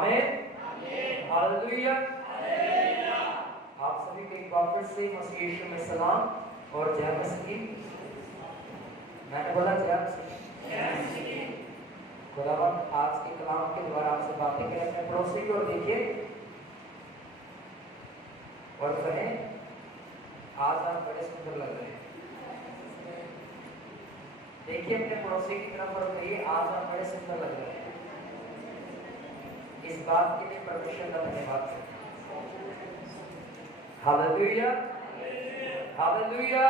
आमीन, हालेलुया। आप सभी को एक बार फिर से मसीह यीशु में सलाम और जय मसीह। मैंने बोला जय मसीह। खुदावंद आज के कलाम के द्वारा आपसे बातें करें। अपने पड़ोसी की ओर देखिए और कहें, आज आप बड़े सुंदर लग रहे हैं। देखिए अपने पड़ोसी की तरफ और कहिए, आज आप बड़े सुंदर लग रहे हैं। इस बात के लिए परमेश्वर का धन्यवाद करें। Hallelujah, hallelujah.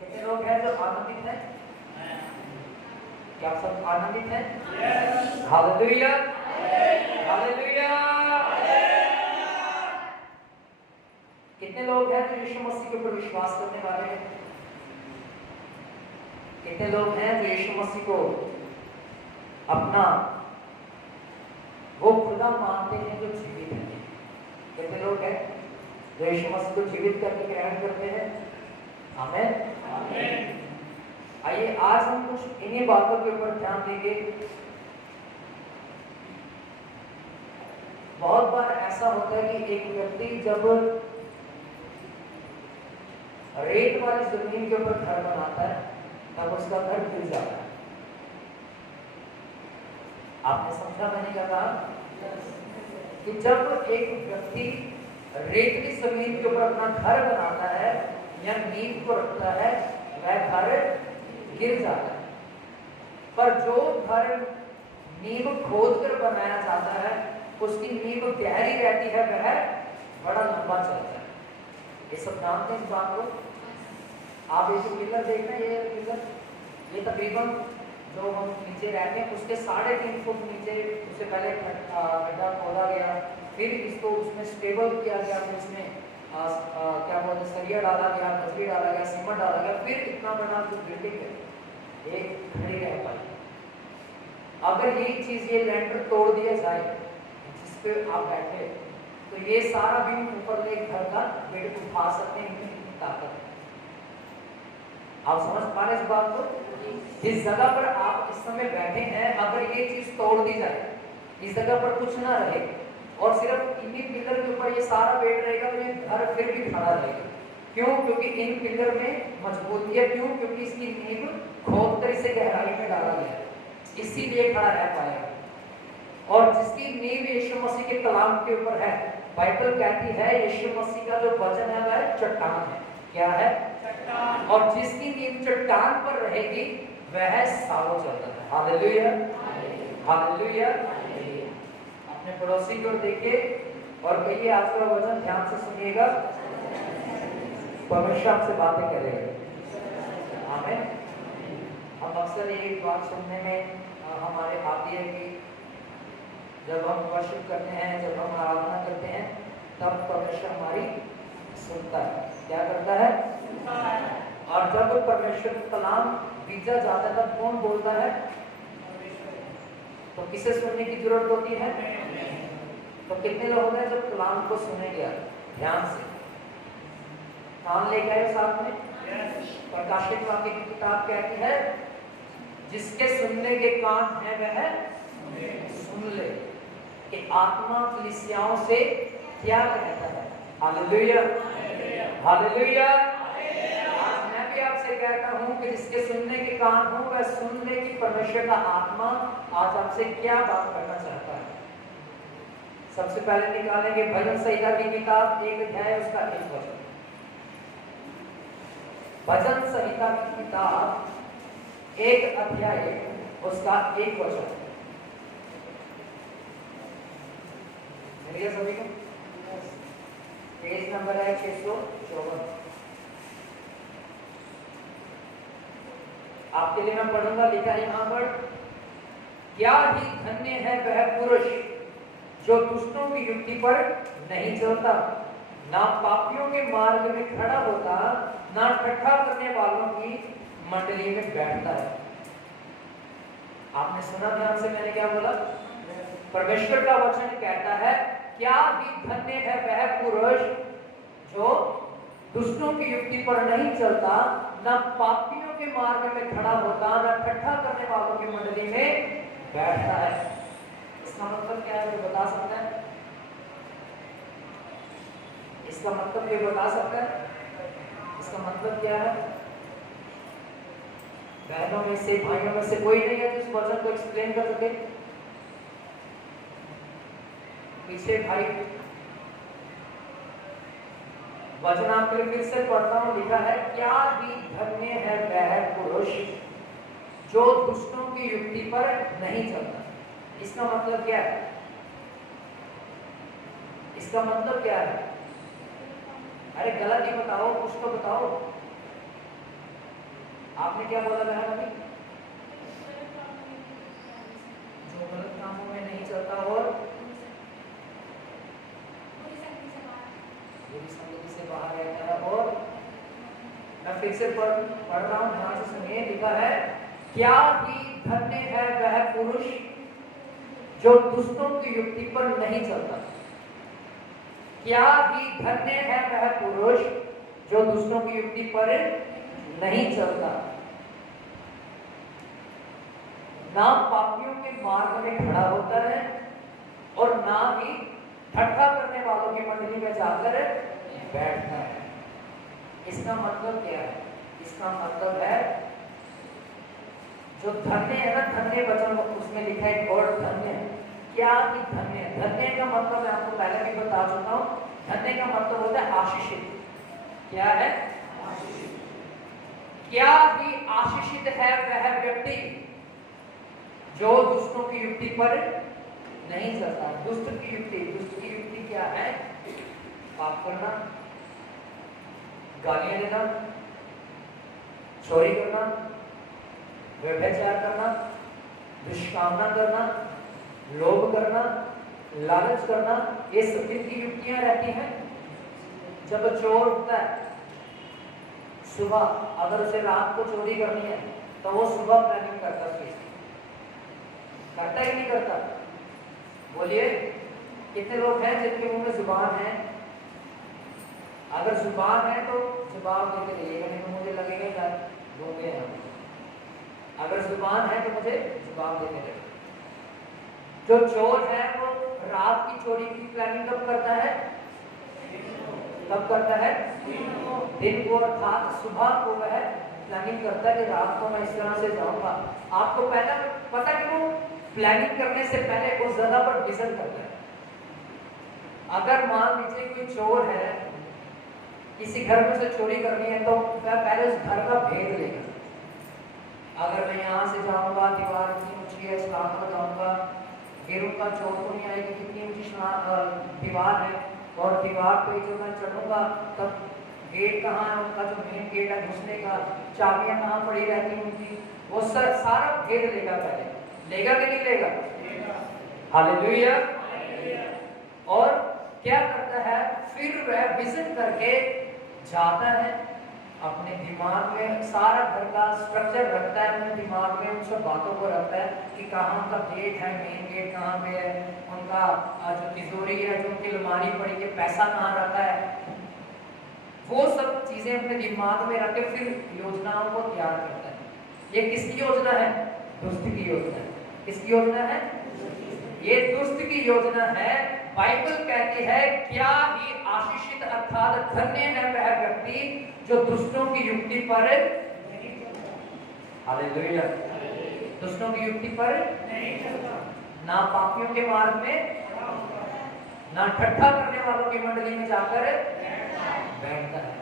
कितने लोग हैं जो आनंदित हैं? क्या आप सब आनंदित हैं? Hallelujah, hallelujah. कितने लोग हैं जो यीशु मसीह के ऊपर विश्वास करने वाले हैं? कितने लोग हैं जो यीशु मसीह को अपना वो खुदा मानते हैं जो जीवित है? कितने लोग हैं जो यीशु मसीह को जीवित करके ग्रहण करते हैं? आमीन, आमीन। आइए आज हम कुछ इन्हीं बातों के ऊपर ध्यान देंगे। बहुत बार ऐसा होता है कि एक व्यक्ति जब रेत वाली जमीन के ऊपर घर बनाता है तब उसका घर गिर जाता है। आपने समझा मैंने क्या कहा? कि जब एक व्यक्ति रेतली जमीन के ऊपर अपना घर बनाता है या नींव को रखता है, वह घर गिर जाता है। पर जो घर नींव खोदकर बनाया जाता है उसकी नींव गहरी रहती है, वह बड़ा लंबा चलता है। ये सब जानते हैं इस बात को? आप ये जो पिलर देख रहे हैं, ये तकरीबन जो हम नीचे रहते हैं उसके 3.5 फुट नीचे उससे पहले गड्ढा खोदा गया, फिर इसको उसमें स्टेबल किया गया, फिर उसमें क्या बोलते हैं, सरिया डाला गया, बजरी डाला गया, सीमेंट डाला गया, फिर इतना बड़ा जो बिल्डिंग है ये खड़ी रह पाई। अगर ये चीज, ये लैंडर तोड़ दिया जाए जिस पे आप बैठे, तो ये सारा बीम ऊपर ले घर का वेट उठा सकते हैं। इतनी ताकत है। आप समझ पा रहे इस बात को? जिस जगह पर आप इस समय बैठे हैं, अगर ये चीज तोड़ दी जाए, इस जगह पर कुछ ना रहे और सिर्फ इन्हीं पिलर के ऊपर ये सारा वेट रहेगा, तो ये घर फिर भी खड़ा रहेगा। क्यों? क्योंकि इन पिलर में मजबूती है। क्यों? क्योंकि इसकी नींव खोदकर इसे गहराई में डाला गया है, इसीलिए खड़ा रह पाएगा। और जिसकी नींव यीशु मसीह के कलाम के ऊपर है, बाइबल कहती है यीशु मसीह का जो वचन है वह चट्टान है। क्या है? चट्टान। और जिसकी नींव चट्टान पर रहेगी वह सालों चलता है। Hallelujah, hallelujah. अपने पड़ोसी की ओर देखिए और कहिए, आज का वचन ध्यान से सुनिएगा, परमेश्वर आपसे बातें करेगा। आमीन। हम अक्सर एक बात सुनने में हमारे आती है कि जब हम वर्शिप करते हैं, जब हम आराधना करते हैं, तब परमेश्वर हमारी सुनता है। क्या करता है? और जब परमेश्वर का कलाम बीजा जाता है तब कौन बोलता है? तो किसे सुनने की जरूरत होती है? तो कितने लोग हैं जब कलाम को सुनेंगे ध्यान से? कान लेके आए साथ में? प्रकाशित वाक्य की किताब कहती है, जिसके सुनने के कान हैं वह सुन ले कि आत्मा कलीसियाओं से क्या कहता है। Hallelujah, hallelujah. आज मैं भी आपसे कहता हूं कि जिसके सुनने के कान हो वह सुन ले कि परमेश्वर का आत्मा आज आपसे क्या बात करना चाहता है। सबसे पहले निकालेंगे भजन संहिता की किताब 1 अध्याय उसका 1 वचन। भजन संहिता की किताब 1 अध्याय उसका 1 वचन। मेरे सभी को पेज नंबर है 654। आपके लिए मैं पढ़ूंगा। लिखा है यहाँ पर, क्या ही धन्य है वह पुरुष जो दुष्टों की युक्ति पर नहीं चलता, ना पापियों के मार्ग में खड़ा होता, ना ठट्ठा करने वालों की मंडली में बैठता है। आपने सुना ध्यान से मैंने क्या बोला? परमेश्वर का वचन कहता है, क्या ही धन्य है वह पुरुष जो दुष्टों की युक्ति पर नहीं चलता, ना पापियों के मार्ग में खड़ा होता, ना ठट्ठा करने वालों की मंडली में बैठता है। इसका मतलब क्या है, जो बता सकता है? इसका मतलब ये बता सकता है? इसका मतलब क्या है? बहनों में से, भाइयों में से कोई नहीं है जो इस वचन को एक्सप्लेन कर सके? पीछे भाई, वचन आपके लिए फिर से पढ़ता हूं, लिखा है, क्या ही धन्य है वह पुरुष जो दुष्टों की युक्ति पर नहीं चलता। इसका मतलब क्या है? इसका मतलब क्या है? अरे गलत ही बताओ, कुछ तो बताओ। आपने क्या बोला बहन अभी? जो गलत कामों में नहीं चलता और बुरी संगति से बाहर रहता है। और मैं फिर से पढ़ रहा हूं, ध्यान से सुनिए। लिखा है, क्या ही धन्य है वह पुरुष जो दुष्टों की युक्ति पर नहीं चलता। क्या ही धन्य है वह पुरुष जो दुष्टों की युक्ति पर नहीं चलता, ना पापियों के मार्ग में खड़ा होता है और ना ही ठट्ठा करने वालों की मंडली में जाकर बैठता है। इसका मतलब क्या है? इसका मतलब है, जो धन्य है ना, धन्य वचन उसमें लिखा है और धन्य, क्या ही धन्य। धन्य का मतलब मैं आपको पहले भी बता चुका हूं, धन्य का मतलब होता है आशीषित। क्या है? आशीषित। क्या ही आशीषित है वह व्यक्ति जो दुष्टों की युक्ति पर नहीं चलता। दुष्ट की युक्ति क्या है? पाप करना, गालियां देना, चोरी करना, व्यभिचार करना, दुष्कामना करना, लोभ करना, लालच करना, ये सब की युक्तियां रहती हैं। जब चोर उठता है सुबह, अगर उसे रात को चोरी करनी है तो वो सुबह प्लानिंग करता है, करता ही नहीं करता? बोलिए, कितने लोग हैं जिनके मुंह में जुबान है? अगर जुबान है तो जवाब देते रहिएगा, नहीं तो मुझे लगेगा बोलते हैं। अगर जुबान है तो मुझे जवाब देते रहिए। जो चोर है वो रात की चोरी की प्लानिंग कब करता है? कब करता है? दिन को, अर्थात सुबह को वह प्लानिंग करता है कि रात को मैं इस तरह से जाऊंगा। आपको पहला पता कि वो प्लानिंग करने से पहले उस जगह पर विजन करता है। अगर मान लीजिए कोई चोर है, किसी घर में से चोरी करनी है, तो वह पहले उस घर का भेद लेगा। अगर मैं यहाँ से जाऊंगा, दीवार इतनी ऊंची है, स्टार्ट पर जाऊंगा, गिरूंगा, चोर को नहीं आएगी, कितनी ऊंची दीवार है, और दीवार पे जो मैं चढ़ूंगा तब गेट कहाँ है उनका, जो मेन गेट है घुसने का, चाबियां कहाँ पड़ी रहती हैं उनकी, वो सारा भेद लेगा। पहले लेगा कि नहीं लेगा? हालेलुया। और क्या करता है? फिर वह विजिट करके जाता है, अपने दिमाग में सारा घर का स्ट्रक्चर रखता है, अपने दिमाग में उन सब बातों को रखता है कि कहाँ उनका गेट है, मेन गेट कहाँ पे है, उनका जो तिजोरी है, जो उनकी अलमारी पड़ी है, पैसा कहाँ रखा है, वो सब चीजें अपने दिमाग में रख के फिर योजनाओं को तैयार करता है। ये किसकी योजना है? दुष्ट की योजना है। किसकी योजना है? ये दुष्ट की योजना है। बाइबल कहती है, क्या ही आशीषित अर्थात धन्य है वह व्यक्ति जो दुष्टों की युक्ति पर, हालेलुया, दुष्टों की युक्ति पर नहीं चलता, ना पापियों के मार्ग में, ना ठट्ठा करने वालों की मंडली में जाकर बैठता है।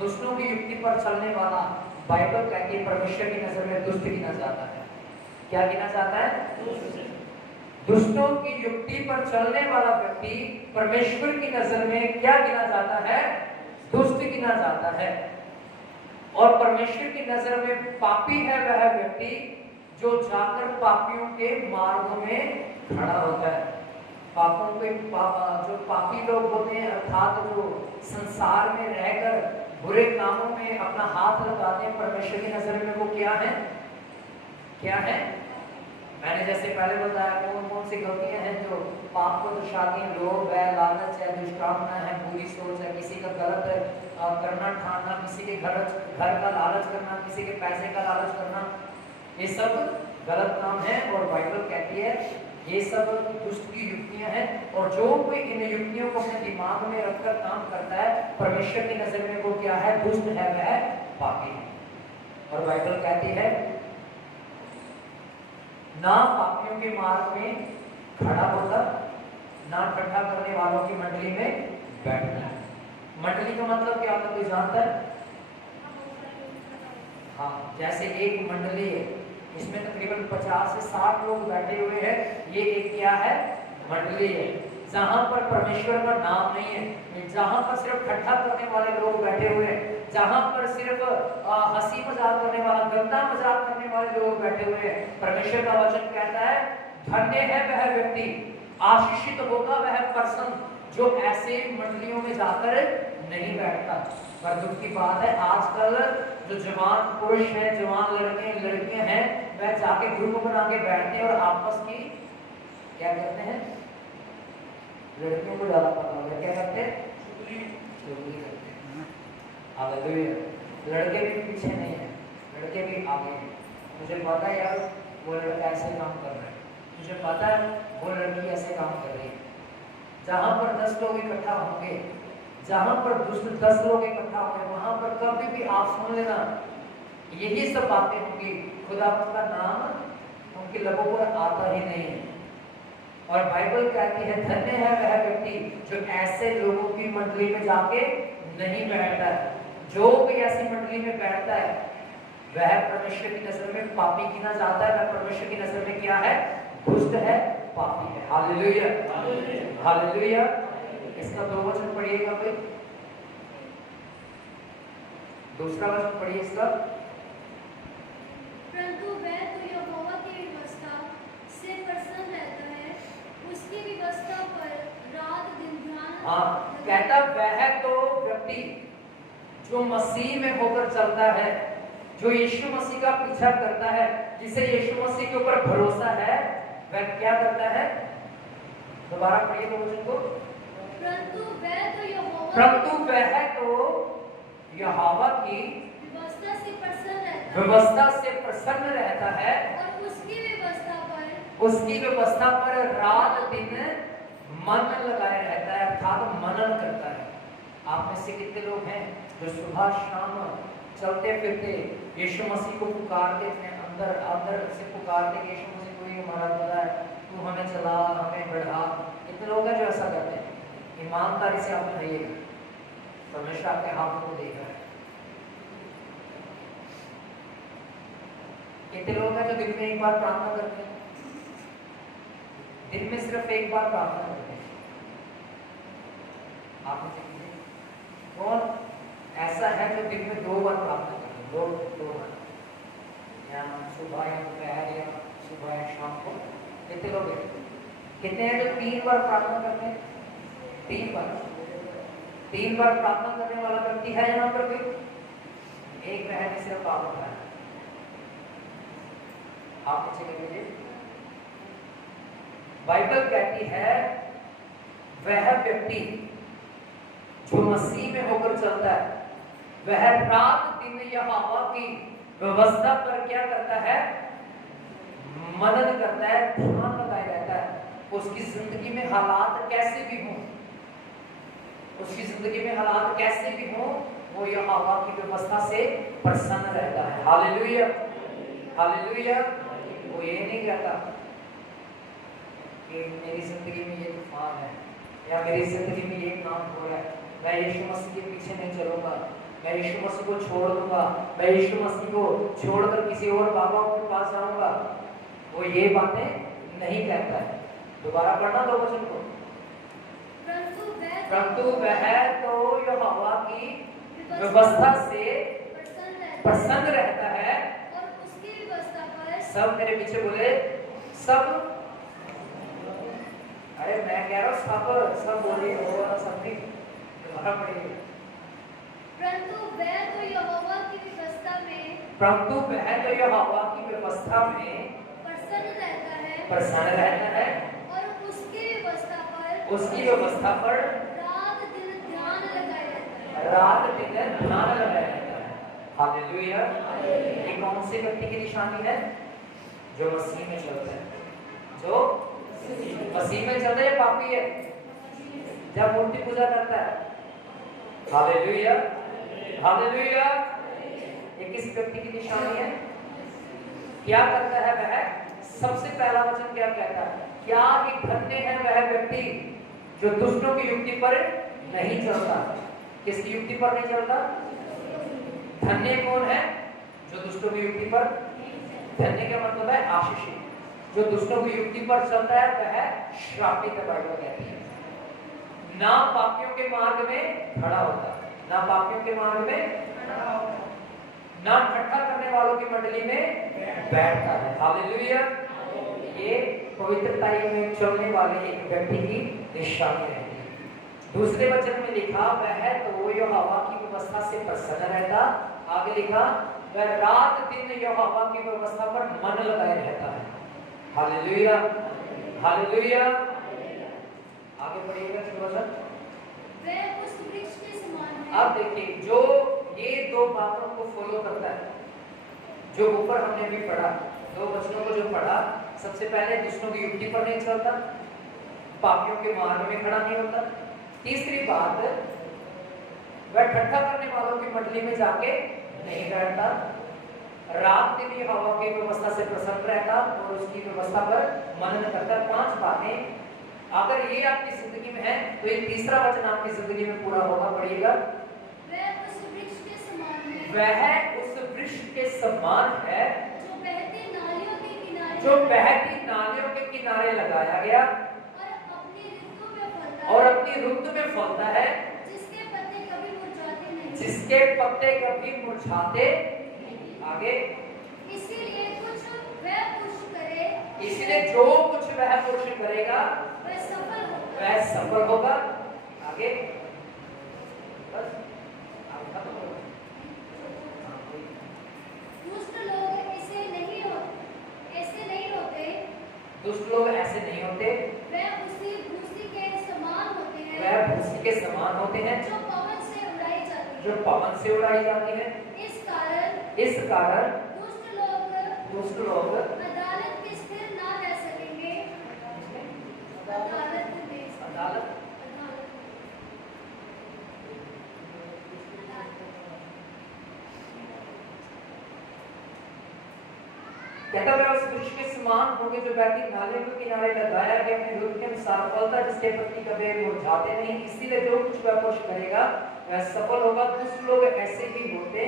दुष्टों की युक्ति पर चलने वाला, बाइबल कहती है, परमेश्वर की नजर में दुष्ट गिना जाता है। क्या गिना जाता है? दुष्टों की युक्ति पर चलने वाला व्यक्ति परमेश्वर की नजर में क्या गिना जाता है? दुष्ट गिना जाता है। और परमेश्वर की नजर में पापी है वह व्यक्ति जो जाकर पापियों के मार्गों में खड़ा होता है। पापों के जो पापी लोग होते हैं, अर्थात जो संसार में रहकर बुरे कामों में अपना हाथ लगाते हैं, परमेश्वर की नजर में वो क्या है? क्या है? मैंने जैसे पहले बताया कौन कौन सी गलतियां हैं जो पाप को दर्शाती हैं। लोभ है, लालच है, दुष्कामना है, बुरी सोच है, किसी का गलत करना ठानना, किसी के घर का लालच करना, किसी के पैसे का लालच करना, ये सब गलत काम है। और बाइबल कहती है ये सब दुष्ट की युक्तियां हैं, और जो कोई इन युक्तियों को अपने दिमाग में रखकर काम करता है, परमेश्वर की नजर में वो क्या है? दुष्ट है, वह पापी है। और बाइबल कहती है ना पापियों के मार्ग में खड़ा होता, ना ठट्ठा करने वालों की मंडली में बैठना। मंडली का मतलब क्या होता है, कोई जानता है? हाँ, जैसे एक मंडली है, इसमें तकरीबन 50 से 60 लोग बैठे हुए हैं, ये एक क्या है? मंडली है। जहां पर परमेश्वर का नाम नहीं है, जहां पर सिर्फ ठट्ठा करने वाले लोग बैठे हुए हैं, जहां पर सिर्फ हंसी मजाक करने वाला, गंदा मजाक करने वाले लोग बैठे हुए हैं, परमेश्वर का वचन कहता है धन्य है वह व्यक्ति, आशीषित होगा वह पर्सन जो ऐसे मंडलियों में जाकर नहीं बैठता। पर दुख की बात है, आजकल जो जवान पुरुष हैं, जवान लड़के लड़कियां हैं, वह जाके ग्रुप बना के बैठते हैं और आपस की क्या करते हैं? लड़कियों को ज्यादा पता होगा क्या करते हैं? चुगली करते हैं। हालेलुया। लड़के भी पीछे नहीं है, लड़के भी आगे हैं। मुझे पता है यार वो लड़का ऐसे काम कर रहा है, मुझे पता है वो लड़की ऐसे काम कर रही है। जहां पर 10 लोग इकट्ठा होंगे, जहां पर 10 लोग इकट्ठा होंगे, वहां पर कभी भी आप सुन लेना यही सब बातें होंगी, खुदा का नाम उनके लबों पर आता ही नहीं है। और बाइबल कहती है धन्य है वह व्यक्ति जो ऐसे लोगों की मंडली में जाके नहीं बैठता है। जो भी ऐसी मंडली में बैठता है वह परमेश्वर की नजर में पापी गिना जाता है, वह परमेश्वर की नजर में क्या है? दुष्ट है, पापी है। Hallelujah, hallelujah. इसका 2 वचन पढ़िएगा भाई, दूसरा वचन पढ़िए इसका। परंतु वह तो यहोवा की व्यवस्था से प्रसन्न रहता है, उसकी व्यवस्था पर रात दिन ध्यान। हाँ, कहता वह तो व्यक्ति जो मसीह में होकर चलता है, जो यीशु मसीह का पीछा करता है, जिसे यीशु मसीह के ऊपर भरोसा है, वह क्या करता है? दोबारा पढ़िए 2 वचन को। परंतु वह तो यहोवा की व्यवस्था से प्रसन्न रहता है, और उसकी व्यवस्था पर रात दिन मन लगाए रहता है, अर्थात मनन करता है। आप में से कितने लोग हैं जो सुबह शाम चलते फिरते यीशु मसीह को पुकारते हैं, अंदर अंदर से पुकारते यीशु मसीह को, ये हमारा खुदा है, तू हमें चला, हमें बढ़ा। कितने लोग हैं जो ऐसा करते हैं? ईमानदारी से आप कहिएगा, परमेश्वर आपके हाथों को देख रहा है। कितने लोग हैं जो दिन में एक बार प्रार्थना करते हैं? दिन में सिर्फ एक बार प्रार्थना करते हैं। आप मुझे कौन ऐसा है जो दिन में 2 बार प्रार्थना करते हैं? 2 बार, या सुबह या दोपहर या सुबह या शाम को। कितने लोग हैं? कितने हैं जो 3 बार प्रार्थना करते हैं? 3 बार। 3 बार प्रार्थना करने वाला व्यक्ति है यहाँ पर कोई? एक रहने से पाप है। आप मुझे कहिए, बाइबल कहती है वह व्यक्ति जो मसीह में होकर चलता है, वह रात दिन यहोवा की व्यवस्था पर क्या करता है? मनन करता है, ध्यान लगाए रहता है। उसकी जिंदगी में हालात कैसे भी हों, उसकी जिंदगी में हालात कैसे भी हों, वो यहोवा की व्यवस्था से प्रसन्न रहता है। Hallelujah, hallelujah. वो ये नहीं कहता कि मेरी जिंदगी में ये तूफान है या मेरी जिंदगी में ये काम हो रहा है, मैं यीशु मसीह के पीछे नहीं चलूंगा, मैं यीशु मसीह को छोड़ दूंगा, मैं यीशु मसीह को छोड़कर किसी और बाबा के पास जाऊंगा। वो ये बातें नहीं कहता है। दोबारा पढ़ना 2 वचन को। परंतु वह तो यहोवा की व्यवस्था से प्रसन्न रहता है, और उसकी व्यवस्था पर सब मेरे पीछे बोले, सब। अरे मैं कह रहा हूँ सब बोलिए, सब नहीं। दोबारा पढ़िए। परंतु वह तो यहोवा की व्यवस्था में प्रसन्न रहता है, और उसकी व्यवस्था पर रात दिन ध्यान लगाए रहता है। हालेलुया। ये कौन से व्यक्ति की निशानी है? जो मसीह में चलता है, जो मसीह में चल रहा है, पापी है जब मूर्ति पूजा करता है। Hallelujah, hallelujah. ये किस व्यक्ति की निशानी है? क्या करता है वह? सबसे पहला वचन क्या कहता है? क्या कि धन्य है वह व्यक्ति जो दुष्टों की युक्ति पर नहीं चलता। किसकी युक्ति पर नहीं चलता? धन्य कौन है? जो दुष्टों की युक्ति पर। धन्य का मतलब है आशीषित। जो दुष्टों की युक्ति पर चलता है वह श्रापित है, बाइबल कहती है। ना पापियों के मार्ग में खड़ा होता, ना पापियों के मार्ग में खड़ा होता, ना ठट्ठा करने वालों की मंडली में बैठता है। हालेलुया। ये पवित्रता में चलने वाले एक व्यक्ति की निशानी है। दूसरे वचन में लिखा वह तो यहोवा की व्यवस्था से प्रसन्न रहता। आगे लिखा वह रात दिन यहोवा की व्यवस्था पर मन लगाए रहता है। Hallelujah, hallelujah. आगे बढ़िएगा वचन। वह उस वृक्ष के समान है। अब देखिए, जो ये दो बातों को फॉलो करता है, जो ऊपर हमने भी पढ़ा, दो वचनों को जो पढ़ा, सबसे पहले दुष्टों की युक्ति पर नहीं चलता, पापियों के मार्ग में खड़ा नहीं होता। तीसरी बात, वह ठट्ठा करने वालों की मंडली में जाके नहीं बैठता। रात दिन यहोवा की व्यवस्था से प्रसन्न रहता और उसकी व्यवस्था पर मनन करता। 5 बातें अगर ये आपकी जिंदगी में है तो ये तीसरा वचन आपकी जिंदगी में पूरा होगा। पढ़िएगा, वह उस वृक्ष के समान है। वह उस वृक्ष के समान है जो बहती नालियों के किनारे, जो बहती नालियों के किनारे लगाया गया और और अपनी ऋतु में फलता है, अपनी ऋतु में फलता है, जिसके पत्ते कभी मुरझाते नहीं, जिसके पत्ते कभी मुरझाते। आगे, इसीलिए कुछ वह पुरुष करे, इसलिए जो कुछ वह पुरुष करेगा वह सफल होगा। वह सफल होगा। आगे, बस आगे खत्म हो गया। दुष्ट लोग ऐसे नहीं होते, दुष्ट लोग ऐसे नहीं होते, वह उसी भूसी के समान होते हैं, वह भूसी के समान होते हैं जो पवन से उड़ाई जाती है। जो पवन से उड़ाई जाती है। इस कारण दुष्ट लोग अदालत में स्थिर ना रह सकेंगे। अदालत कहता है उस वृक्ष के समान होंगे जो बहती नाले के किनारे लगाया गया, अपनी ऋतु के अनुसार फलता, जिसके पत्ती कभी मुरझाते नहीं। इसीलिए जो कुछ वह पुरुष करेगा वह सफल होगा। दुष्ट लोग ऐसे ही होते,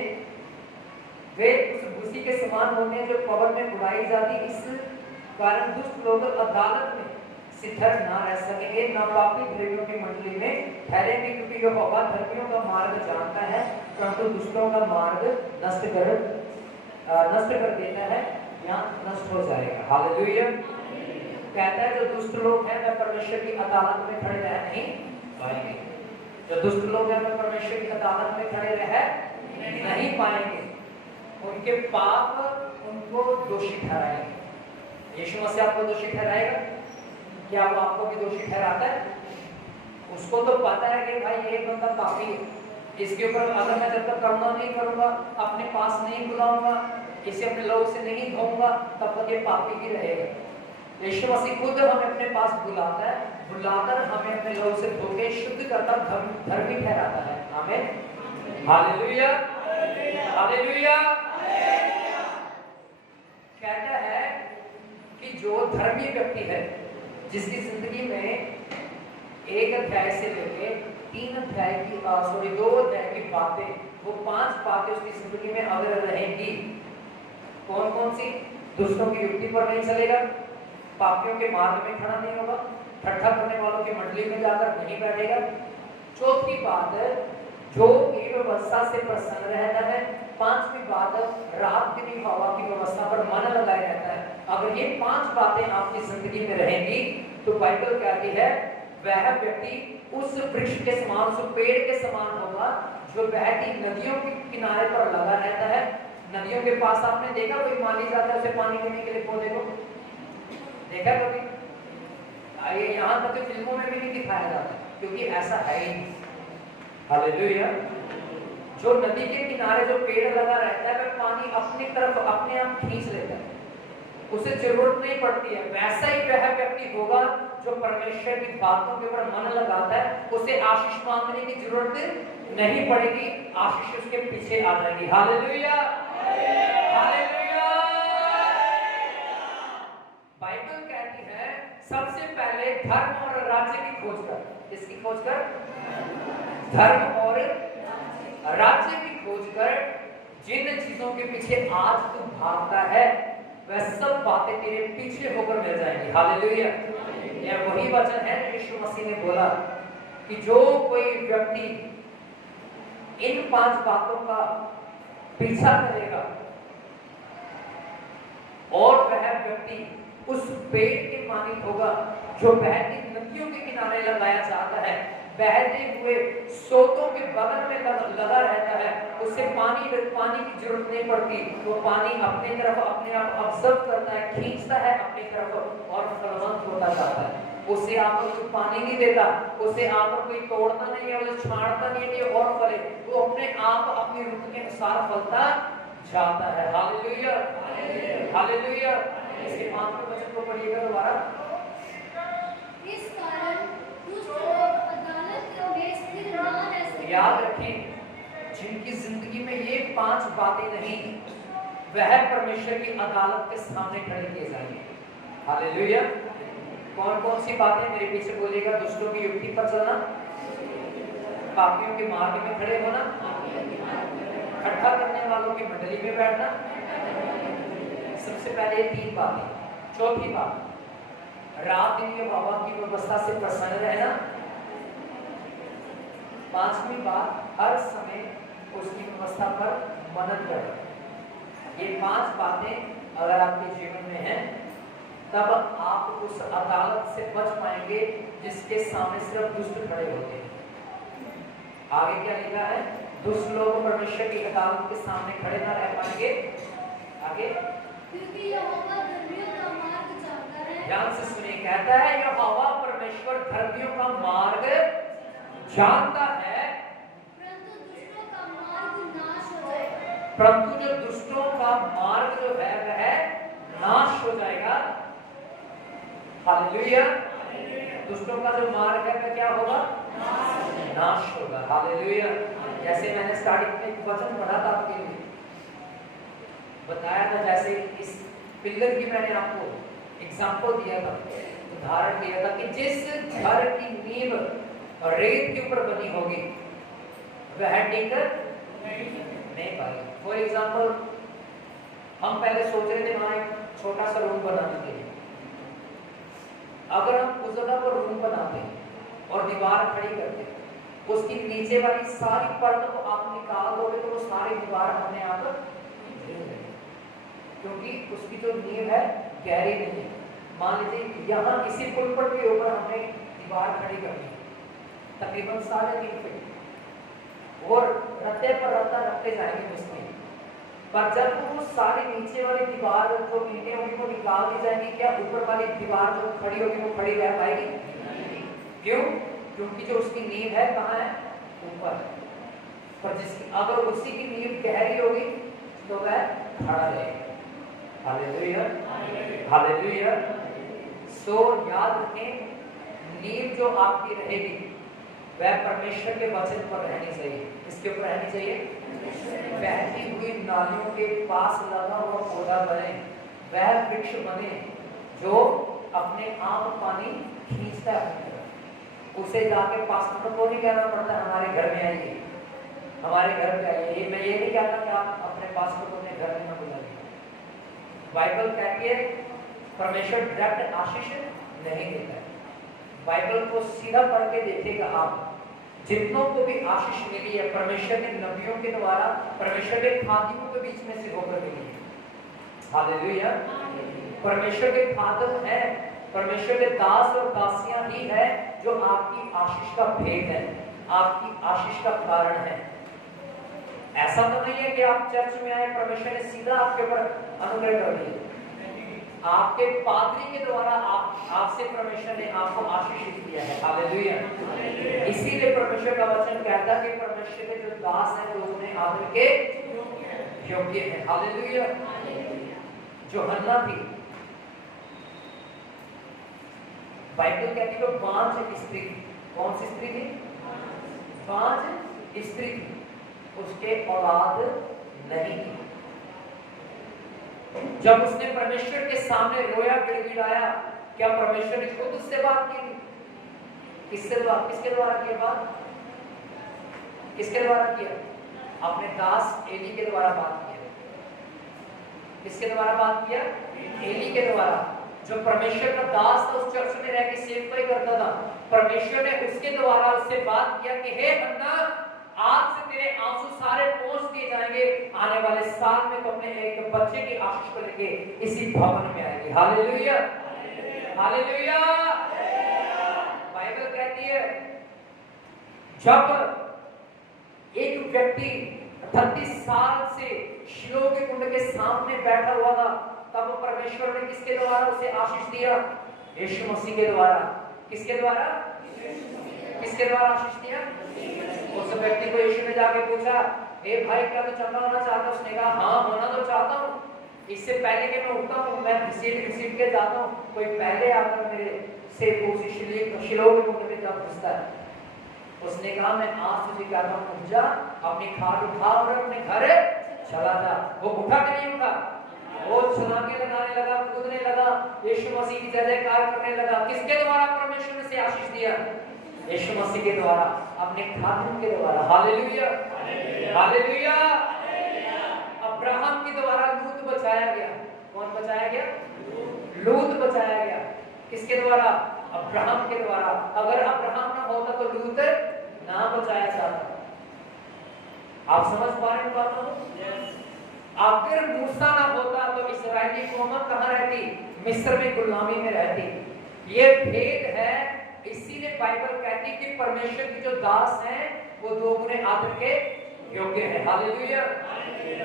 वे उस भूसी के समान होते हैं जो पवन में उड़ाई जाती। इस कारण दुष्ट लोग अदालत में स्थिर ना रह सकेंगे, ना पापी धर्मियों की मंडली में ठहरेंगे, क्योंकि यहोवा धर्मियों का मार्ग जानता है, परंतु दुष्टों का मार्ग नष्ट कर देता है या नष्ट हो जाएगा। हालेलुया। कहता है जो दुष्ट लोग हैं वह परमेश्वर की अदालत में खड़े रह नहीं पाएंगे। जो दुष्ट लोग हैं वह परमेश्वर की अदालत में खड़े रह नहीं पाएंगे। उनके पाप उनको दोषी ठहराएंगे। यीशु मसीह आपको दोषी ठहराएगा? क्या वो आपको भी दोषी ठहराता है? उसको तो पता है कि भाई ये बंदा पापी है, इसके ऊपर अगर मैं जब तक करुणा नहीं करूंगा, अपने पास नहीं बुलाऊंगा, इसे अपने लहू से नहीं धोऊंगा, तब तक ये पापी ही रहेगा। यीशु मसीह खुद हमें अपने पास बुलाता है, बुलाकर हमें अपने लहू से धोके शुद्ध करता, धर्मी ठहराता है। आमीन, हालेलुया, हालेलुया। कहता है कि जो धर्मी व्यक्ति है, जिसकी जिंदगी में 1 अध्याय से लेके 2 अध्याय की बातें, वो 5 बातें उसकी जिंदगी में अगर रहेंगी, कौन कौन सी? दुष्टों की युक्ति पर नहीं चलेगा, पापियों के मार्ग में खड़ा नहीं होगा, ठट्ठा करने वालों की मंडली में जाकर नहीं बैठेगा। चौथी बात, जो व्यवस्था से प्रसन्न रहता है। 5वीं बात, रात दिन यहोवा की व्यवस्था पर मन लगाए रहता है। अगर ये 5 बातें आपकी जिंदगी में रहेंगी तो बाइबल कहती है वह व्यक्ति उस वृक्ष के समान, उस पेड़ के समान होगा जो बहती नदियों के किनारे पर लगा रहता है। नदियों के पास आपने देखा कोई माली जाता है उसे पानी पीने के लिए पौधे को? देखा कभी? ये यहाँ तक तो फिल्मों में भी नहीं दिखाया जाता, क्योंकि ऐसा है ही। हालेलुया। जो नदी के किनारे जो पेड़ लगा रहता है वह पानी अपनी तरफ अपने आप खींच लेता है। उसे जरूरत नहीं पड़ती है, वैसा ही वह व्यक्ति होगा जो परमेश्वर की बातों के ऊपर मन लगाता है, उसे आशीष मांगने की जरूरत नहीं पड़ेगी, आशीष उसके पीछे आ जाएगी। Hallelujah, hallelujah. बाइबल कहती है सबसे पहले धर्म और राज्य की खोज कर। किसकी खोज कर? धर्म और राज्य की खोज कर। जिन चीजों के पीछे आज तू भागता है वह सब बातें तेरे पीछे होकर मिल जाएंगी। हालेलुया। यह वही वचन है जो यीशु मसीह ने बोला कि जो कोई व्यक्ति इन 5 बातों का पीछा करेगा और वह व्यक्ति उस पेड़ के मानिक होगा जो बहती नदियों के किनारे लगाया जाता है, बहते हुए सोतों के बगल में लगा रहता है, उससे पानी की जरूरत नहीं पड़ती, वो पानी अपने तरफ अपने आप ऑब्जर्व करता है, खींचता है अपनी तरफ और फलवंत होता जाता है। उसे आपको कोई पानी नहीं देता, उसे आपको कोई तोड़ता नहीं है, उसे छाड़ता नहीं है और फले, वो अपने आप अपनी रुचि के अनुसार फलता जाता है। Hallelujah, hallelujah. इसके 5वें वचन को पढ़िएगा दोबारा। इस कारण दुष्ट लोग अदालत में स्थिर न रह सकते। याद रखें, जिनकी जिंदगी में ये 5 बातें नहीं, वह परमेश्वर की अदालत के सामने खड़े किए जाएंगे। हालेलुया। कौन कौन सी बातें? मेरे पीछे बोलिएगा। दुष्टों की युक्ति पर चलना, पापियों के मार्ग में खड़े होना, इकट्ठा करने वालों की मंडली में बैठना। सबसे पहले 3 बातें। चौथी बात, रात दिन यहोवा की व्यवस्था से प्रसन्न रहना। 5वीं बात, हर समय उसकी व्यवस्था पर मनन करना। ये 5 बातें अगर आपके जीवन में हैं तब आप उस अदालत से बच पाएंगे जिसके सामने सिर्फ दुष्ट खड़े होते हैं। आगे क्या लिखा है? दुष्ट लोग परमेश्वर की अदालत के सामने खड़े ना रह पाएंगे। आगे, क्योंकि यहोवा धर्मियों का मार्ग जानता है। ध्यान से सुनिए, कहता है यहोवा परमेश्वर धर्मियों का मार्ग जानता है, परंतु दुष्टों का मार्ग नाश हो जाएगा। परंतु जो दुष्टों का मार्ग जो है वह नाश हो जाएगा। हालेलुया। दुष्टों का जो मार्ग है वह क्या होगा? नाश होगा। हालेलुया। जैसे मैंने स्टार्टिंग में एक वचन पढ़ा था, आपके लिए बताया था, जैसे इस पिलर की मैंने आपको एग्जांपल दिया था, उदाहरण दिया था कि जिस घर की नींव रेत के ऊपर बनी होगी वह टिक नहीं पाएगी। फॉर एग्जांपल, हम पहले सोच रहे थे वहां एक छोटा सा रूम बनाने के लिए। अगर हम उस जगह पर रूम बनाते और दीवार खड़ी करते, उसकी नीचे वाली सारी परत को आप निकाल दोगे तो वो सारी दीवार अपने आप हिल जाएगी, क्योंकि उसकी जो नींव है गहरी नहीं है। मान लीजिए यहाँ इसी पुलपट के ऊपर हमने दीवार खड़ी करनी है, तकरीबन 3.5 फीट, और रत्ते पर रत्ता रखते जाएंगे मिस्त्री, पर जब वो सारी नीचे वाली दीवार जो ईंटें होंगी वो निकाल दी जाएंगी, क्या ऊपर वाली दीवार जो खड़ी होगी वो खड़ी रह पाएगी? क्यों? क्योंकि जो उसकी नींव है कहाँ है? ऊपर है। पर जिसकी अगर उसी की नींव गहरी होगी तो वह खड़ा रहेगा। Hallelujah, hallelujah. सो याद रखें, नींव जो आपकी रहेगी वह परमेश्वर के वचन पर रहनी चाहिए। किसके ऊपर रहनी चाहिए? बहती हुई नालियों के पास लगा हुआ पौधा बने, वह वृक्ष बने जो अपने आप पानी खींचता है। उसे जाके पास्टर को नहीं कहना पड़ता हमारे घर में आइए, हमारे घर पे आइए। मैं ये नहीं कहता कि आप अपने पास्टर को अपने घर में न बुलाइए। बाइबल कहती है परमेश्वर डायरेक्ट आशीष नहीं देता है। बाइबल को सीधा पढ़ के देखिएगा आप, जितनों को भी आशीष मिली है परमेश्वर के नबियों के द्वारा, परमेश्वर के खादिमों के बीच में से होकर मिली है। हालेलुया। परमेश्वर के खादिम है, परमेश्वर के दास और दासियां ही है जो आपकी आशीष का भेद है, आपकी आशीष का कारण है। ऐसा तो नहीं है कि आप चर्च में आए परमेश्वर ने सीधा आपके ऊपर अनुग्रह कर दिया। आपके पादरी के द्वारा आपसे परमेश्वर ने आपको आशीष दिया है। हालेलुया। इसीलिए परमेश्वर का वचन कहता है कि परमेश्वर के जो दास हैं वो उन्हें आदर के योग्य है। हालेलुया। जो हन्ना थी बाइबल कहती है वो 5 स्त्री, कौन सी स्त्री थी? 5 स्त्री थी, उसके औलाद नहीं थी। जब उसने परमेश्वर के सामने रोया, गिड़गिड़ाया, क्या परमेश्वर ने खुद उससे बात की थी? किसके द्वारा किया बात? किसके द्वारा किया? अपने दास एली के द्वारा बात किया। किसके द्वारा बात किया? एली के द्वारा। जो परमेश्वर का दास था, उस चर्च में रह के सेवकाई करता था, परमेश्वर ने उसके द्वारा उससे बात किया कि हे हन्ना, आज से तेरे आंसू सारे पोंछ दिए जाएंगे, आने वाले साल में तो अपने एक बच्चे की आशीष को लेके इसी भवन में आएगी। Hallelujah, hallelujah. बाइबल कहती है जब एक व्यक्ति 38 साल से शिलोह के कुंड के सामने बैठा हुआ था, तब परमेश्वर ने किसके द्वारा उसे आशीष दिया? यीशु मसीह के द्वारा। किसके द्वारा? किसके द्वारा आशीष दिया? उस व्यक्ति को यीशु ने जाके पूछा, हे भाई क्या तू चंगा होना चाहता? उसने कहा हाँ, होना तो चाहता हूँ। इससे पहले कि मैं उठता हूँ, मैं घसीट के जाता हूँ, कोई पहले आकर मेरे से शिलोह के कुंड में जा घुसता है। उसने कहा मैं आज तुझे कहता हूँ, उठ जा, अपनी खाट उठा और अपने घर चला जा। वो उठा कि नहीं उठा? वो छलांगे लगाने लगा, कूदने लगा, यीशु मसीह की जय जयकार करने लगा। किसके द्वारा परमेश्वर ने उसे आशीष दिया? यीशु मसीह के द्वारा, अपने खातून के द्वारा। Hallelujah, hallelujah. अब्राहम के द्वारा लूत बचाया गया। कौन बचाया गया? लूत बचाया गया। किसके द्वारा? अब्राहम के द्वारा। अगर अब्राहम ना होता तो लूत ना बचाया जाता। आप समझ पा रहे हैं बातों को? अगर मूसा ना होता तो इस्राएली कौम कहां रहती? मिस्र में गुलामी में रहती। ये भेद है, इसीलिए बाइबल कहती है कि परमेश्वर के जो दास हैं वो दोगुने आदर के योग्य है। हालेलुया।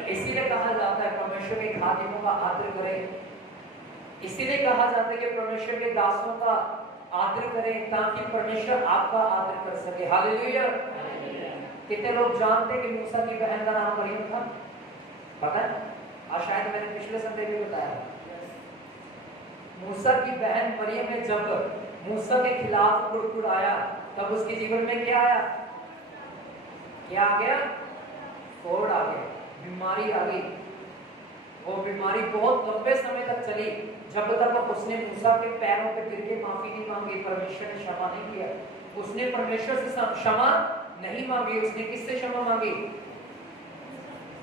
इसीलिए कहा जाता है परमेश्वर के खादिमों का आदर करें। इसीलिए कहा जाता है कि परमेश्वर के दासों का आदर करें ताकि परमेश्वर आपका आदर कर सके। हालेलुया। कितने लोग जानते हैं कि मूसा की बहन का नाम मरियम था? पता है? आज शायद मैंने पिछले संडे भी बताया। मूसा की बहन मरियम ने जब मूसा के खिलाफ कुड़कुड़ाया, तब उसके जीवन में क्या आया? क्या आ गया? कोढ़ आ गया, बीमारी आ गई। वो बीमारी बहुत लंबे समय तक चली, जब तक उसने मूसा के पैरों पे गिर के माफी नहीं मांगी। परमेश्वर ने क्षमा नहीं किया। उसने परमेश्वर से क्षमा नहीं मांगी। उसने किससे क्षमा मांगी?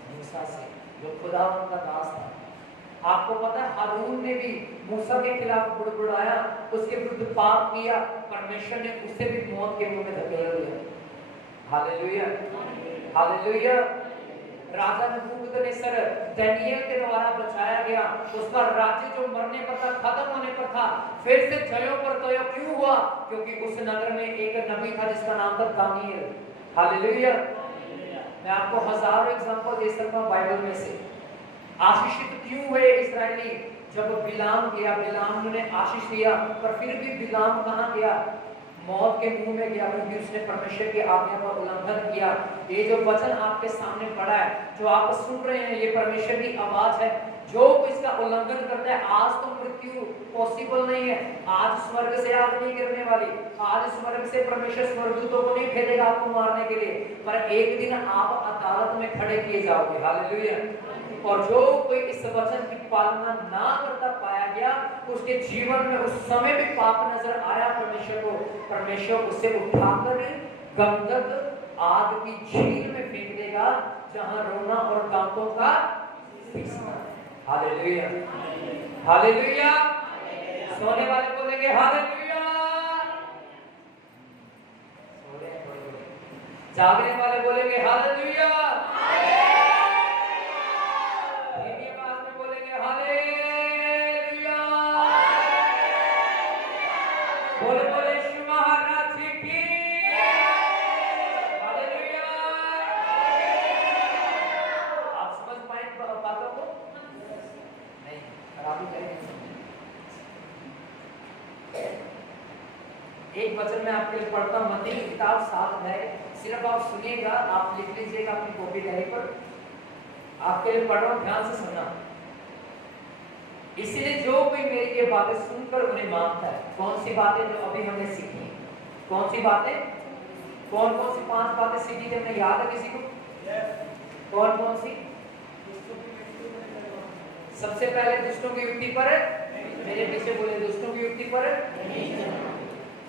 मूसा से, जो खुदावंद का दास था। आपको पता है हारून ने भी मूसा के खिलाफ बुड़बुड़ाया, उसके विरुद्ध पाप किया, परमेश्वर ने उसे भी मौत के मुंह में धकेल दिया। Hallelujah, hallelujah. राजा नबूकदनेस्सर दानियेल के द्वारा बचाया गया। उसका राज्य जो मरने पर था, खत्म होने पर था, फिर से जयों पर तयों क्यों हुआ? क्योंकि उस नगर में एक नबी था जिसका नाम था दानियेल। हालेलुया। मैं आपको हजारों एग्जांपल दे सकता हूं बाइबल में से। आशीषित क्यों हुए इस्राएली? जब बिलाम गया, बिलाम ने आशीष दिया, पर फिर भी बिलाम कहां गया? मौत के मुंह में गया, क्योंकि उसने परमेश्वर की आज्ञा का उल्लंघन किया। ये जो वचन आपके सामने पड़ा है, जो आप सुन रहे हैं, ये परमेश्वर की आवाज है। जो इसका उल्लंघन करता है, आज तो मृत्यु पॉसिबल नहीं है। आज स्वर्ग से आग नहीं गिरने वाली। आज स्वर्ग से परमेश्वर स्वर्गदूतों को नहीं भेजेगा आपको मारने के लिए, पर एक दिन आप अदालत में खड़े किए जाओगे। हालेलुया। और जो कोई इस वचन की पालना ना करता पाया गया, उसके जीवन में उस समय भी पाप नजर आया परमेश्वर को, परमेश्वर उसे उठाकर गंधक आग की झील में फेंक देगा, जहां रोना और दांतों का पीसना। Hallelujah, hallelujah. सोने वाले बोलेंगे हालेलुया, जागने वाले बोलेंगे हालेलुया, एक वचन मैं आपके लिए पढ़ता हूं, मत्ती की किताब 7 है। सिर्फ आप सुनिएगा, आप लिख लीजिएगा अपनी कॉपी डायरी पर। आपके लिए पढ़ रहा हूं, ध्यान से सुनना। इसलिए जो कोई मेरी ये बातें सुनकर उन्हें मानता है। कौन सी बातें जो अभी हमने सीखी? कौन सी बातें? कौन कौन सी 5 बातें सीखी थी हमने? याद है किसी को? कौन कौन सी? सबसे पहले दुष्टों की युक्ति पर, मेरे पीछे बोले, दुष्टों की युक्ति पर,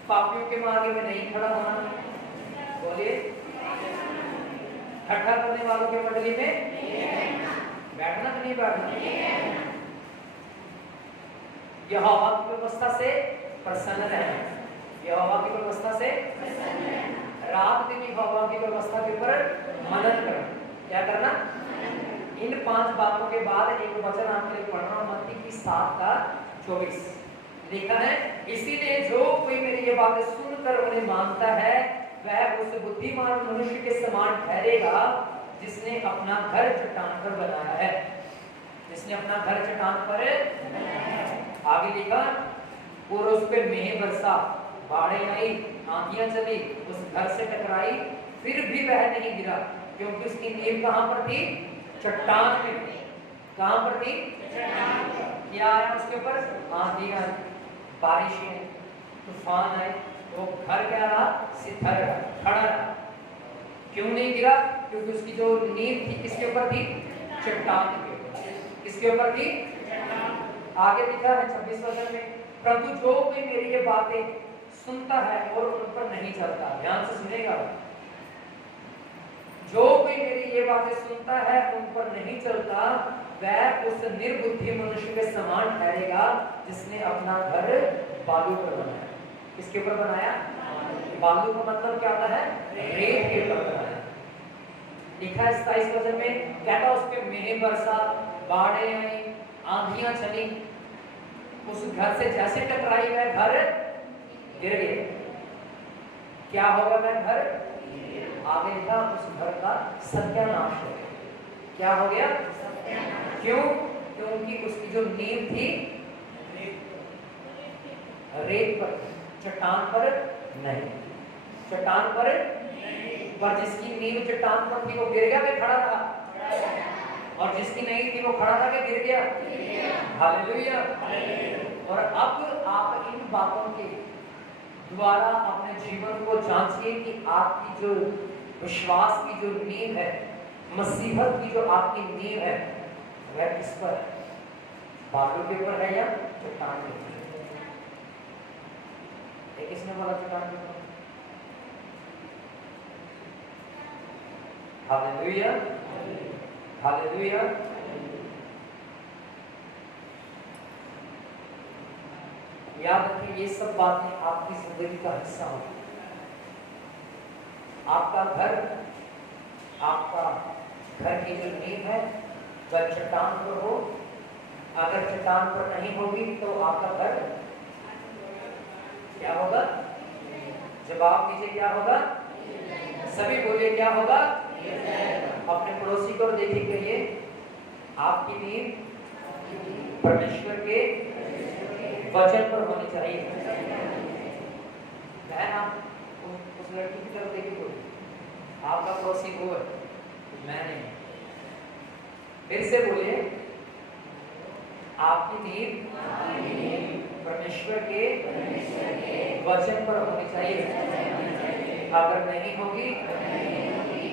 पापियों के मार्ग में नहीं खड़ा होना, बोलिए, ठट्ठा करने वालों की मंडली में बैठना कि नहीं बैठना, यहोवा की व्यवस्था से प्रसन्न रहना, यहोवा की व्यवस्था से रात दिन यहोवा की व्यवस्था के ऊपर मनन करना। क्या करना? इन 5 बातों के बाद एक वचन आपके लिए पढ़ रहा हूं, मत्ती की 7:24 लिखा है, इसीलिए जो कोई मेरी ये बातें सुनकर उन्हें मानता है वह उस बुद्धिमान मनुष्य के समान ठहरेगा जिसने अपना घर चट्टान पर बनाया है। जिसने अपना घर चट्टान पर, आगे लिखा, और उस पे मेह बरसा, बाढ़ें आई, आंधियां चली, उस घर से टकराई, फिर भी वह नहीं गिरा क्योंकि उसकी नींव कहां पर थी? चट्टान में। कहां पर थी? क्या आया उसके ऊपर? आंधियां, बारिशें, तूफान आए, वो घर क्या रहा? स्थिर रहा, खड़ा रहा। क्यों नहीं गिरा? क्योंकि उसकी जो नींव थी किसके ऊपर थी? चट्टान के ऊपर। किसके ऊपर थी? आगे लिखा है 26 वचन में, परंतु जो कोई मेरी ये बातें सुनता है और उन पर नहीं चलता, ध्यान से सुनेगा, जो कोई मेरी ये बातें सुनता है उन पर नहीं चलता वह उस निर्बुद्धि मनुष्य के समान ठहरेगा जिसने अपना घर बालू पर बनाया। किसके ऊपर बनाया? बालू का मतलब क्या होता है? रेत के ऊपर बनाया। लिखा है 27 वचन में, कहता उस पे मेह बरसा, बाढ़ें आई, आंधियां चली, उस घर से जैसे टकराई वह घर गिर गया। क्या होगा? वह घर, आगे लिखा, उस घर का सत्यानाश हो गया। क्या हो गया? क्यों? क्योंकि उसकी जो नींव थी रेत पर, चट्टान पर नहीं। चट्टान पर जिसकी नींव चट्टान पर थी वो गिर गया कि खड़ा था? और जिसकी नहीं थी वो खड़ा था कि गिर गया? हालेलुया। और अब आप इन बातों के द्वारा अपने जीवन को जांचिए कि आपकी जो विश्वास की जो नींव है, मसीहत की जो आपकी नींव है, वह किस पर है? बालू के ऊपर है या चट्टान के ऊपर? किसने बोला चट्टान के ऊपर? Hallelujah, hallelujah. याद रखिए, ये सब बातें आपकी जिंदगी का हिस्सा होगी। आपका घर की जो नींव है वह चट्टान पर हो, अगर चट्टान पर नहीं होगी तो आपका घर क्या होगा? जवाब दीजिए, क्या होगा? सभी बोलिए, क्या होगा? अपने पड़ोसी को देखिए, कहिए, आपकी नींव परमेश्वर के वचन पर होनी चाहिए। बहन, आप उस लड़की की तरफ देखिए, बोलिए, आपका पड़ोसी वो है, मैं नहीं। फिर से बोलिए, आपकी नींव परमेश्वर के वचन पर होनी चाहिए। अगर नहीं होगी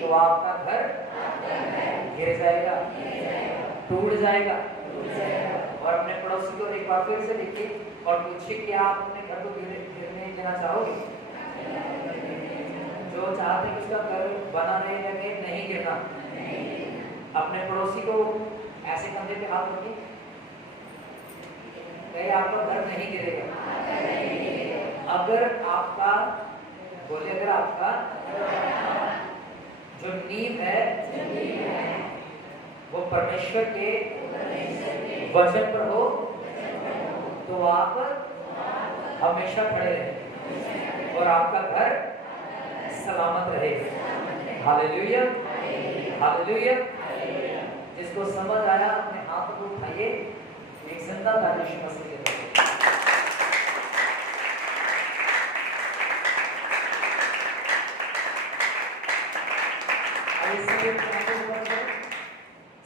तो आपका घर गिर जाएगा, टूट जाएगा। और अपने पड़ोसी को एक बार फिर से देखिए और पूछिए कि आप अपने घर को गिरने देना चाहोगे? जो चाहते हैं उसका घर बना रहे लगे, नहीं गिरना। अपने पड़ोसी को ऐसे कंधे पे हाथ रखिए, कहे आपका घर नहीं गिरेगा। अगर आपका, बोले, अगर आपका जो नींव है वो परमेश्वर के वचन पर हो तो आप हमेशा खड़े रहें और आपका घर सलामत रहेगा। Hallelujah, hallelujah. जिसको समझ आया अपने हाथ को उठाइए, एक जिंदा यीशु मसीह के लिए।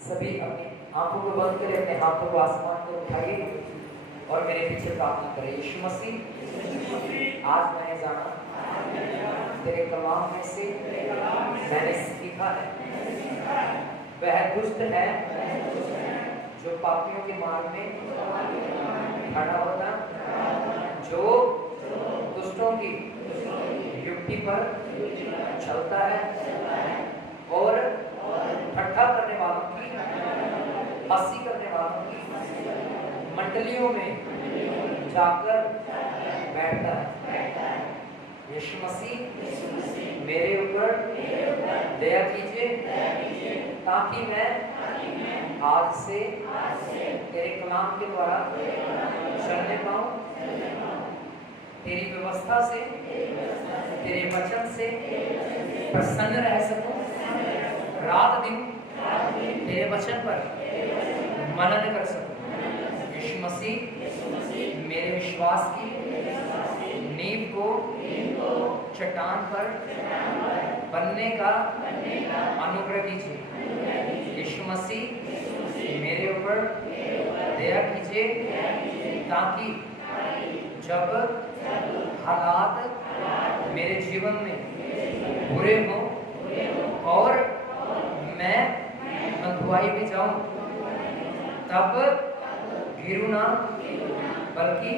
सभी अपनी आंखों को बंद करें, अपने हाथों को आसमान पर उठाइए और मेरे पीछे प्रार्थना करें। यीशु मसीह, आज मैंने जाना तेरे कलाम में से मैंने सीखा है, वह दुष्ट है जो पापियों के मार्ग में खड़ा होता, जो दुष्टों की युक्ति पर चलता है और ठट्ठा करने वालों की, हंसी करने वालों की मंडलियों में जाकर बैठता है। यीशु मसीह, मेरे ऊपर दया कीजिए ताकि मैं आज से तेरे कलाम के द्वारा चलने पाऊं, तेरी व्यवस्था से, तेरे वचन से प्रसन्न रह सकूं, रात दिन तेरे वचन पर मनन कर सकूं। यीशु मसीह, मेरे विश्वास की नींव को चट्टान पर बनने का अनुग्रह कीजिए। यीशु मसीह, मेरे ऊपर दया कीजिए ताकि जब हालात मेरे जीवन में बुरे हों और मैं अगुवाई में जाऊं, तब गिरूं ना बल्कि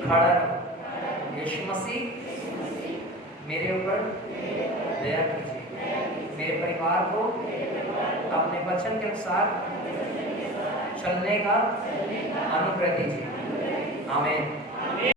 खड़ा रहूं। यीशु मसीह, मेरे ऊपर दया कीजिए, मेरे परिवार को अपने वचन के अनुसार चलने का अनुग्रह दीजिए। आमीन।